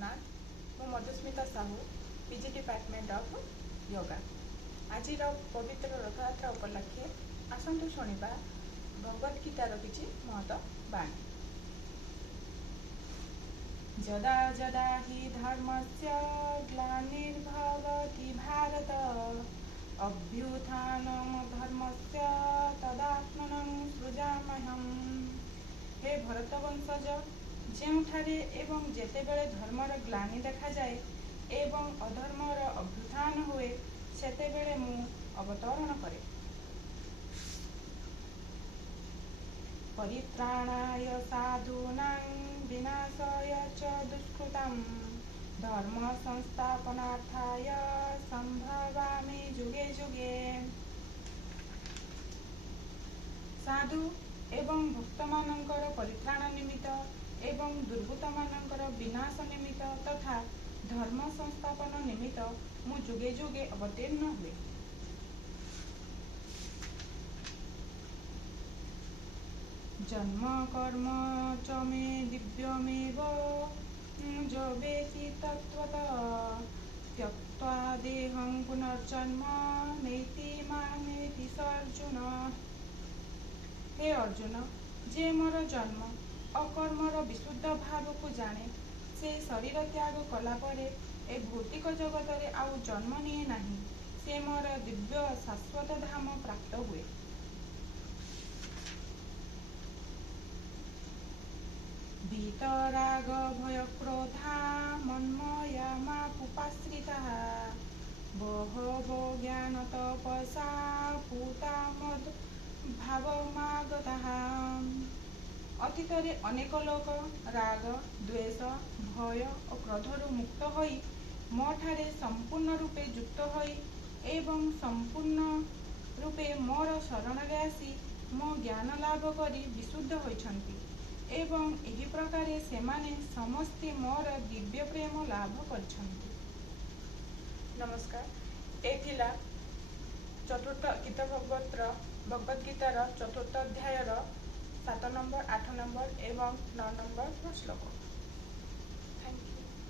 जगन्नाथ मु Madhusmita Sahu PG department of yoga. आज पवित्र रथयात्रा उपलक्षे आसतु शुणा भगवद गीतार किछि महत्व बाणी। जदा जदा हि धर्मस्य ग्लानिर्भवति भारत अभ्युत्थानं धर्मस्य तदात्मनं सृजाम्यहम्। हे भरतवंशज, ଯେଉଁଠାରେ ଏବଂ ଯେତେବେଳେ ଧର୍ମର ଗ୍ଲାନି ଦେଖାଯାଏ ଏବଂ ଅଧର୍ମର ଅଭ୍ୟୁତ୍ଥାନ ହୁଏ ସେତେବେଳେ ମୁଁ ଅବତରଣ କରେ। ପରିତ୍ରାଣାୟ ସାଧୂନାଂ ବିନାଶାୟ च ଦୁଷ୍କୃତାଂ ଧର୍ମ ସଂସ୍ଥାପନାर्थाय ସମ୍ଭବାମି ଯୁଗେ ଯୁଗେ। ସାଧୁ ଏବଂ ଭକ୍ତମାନଙ୍କର ପରିତ୍ରାଣ ନିମିତ୍ତ ଏବଂ ଦୁର୍ବୃତ୍ତମାନଙ୍କର ବିନାଶ ନିମିତ୍ତ ତଥା ଧର୍ମ ସଂସ୍ଥାପନ ନିମିତ୍ତ ମୁଁ ଯୁଗେ ଯୁଗେ ଅବତୀର୍ଣ୍ଣ ହୁଏ। ଜନ୍ମ କର୍ମ च मे दिव्यमेव ଯବେତି ତତ୍ତ୍ୱତଃ त्यक्त्वा देहं पुनर्जन्म नैति मामेति स अर्जुन। हे अर्जुन, जे मोर जन्म अकर्मर विशुद्ध भाव को जाने से शरीर त्याग कला परे ए भौतिक जगत रे आउ जन्म निये नाही, से मोर दिव्य शाश्वत धाम प्राप्त हुए। वीतराग भय क्रोधा मन्मया मापुपाश्रिताः बहवो ज्ञान तपसा पूता मद भावमागताः। अतीत रे अनेक लोक राग द्वेष भय और क्रोधरु मुक्त होई मो ठारे संपूर्ण रूपे युक्त होई एवं संपूर्ण रूपे मोर शरण रे आसी मो ज्ञान लाभ करी विशुद्ध होइछन्ति एवं एही प्रकारे सेमाने समस्ते मोर दिव्य प्रेम लाभ करछन्ति। नमस्कार। एथिला चतुर्थ गीता भगवद गीतार चतुर्थ अध्यायर 7 नंबर 8 नंबर एवं 9 नंबर श्लोक।